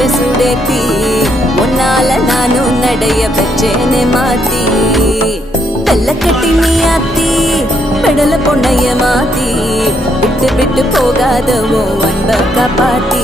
விட்டு சுடேத்தி உன்னால நானும் நடைய வச்சேனே மாத்தி வெள்ள கட்டி நீ ஆத்தி பெடல பொண்ணைய மாத்தி விட்டு விட்டு போகாதவோ அன்ப காப்பாத்தி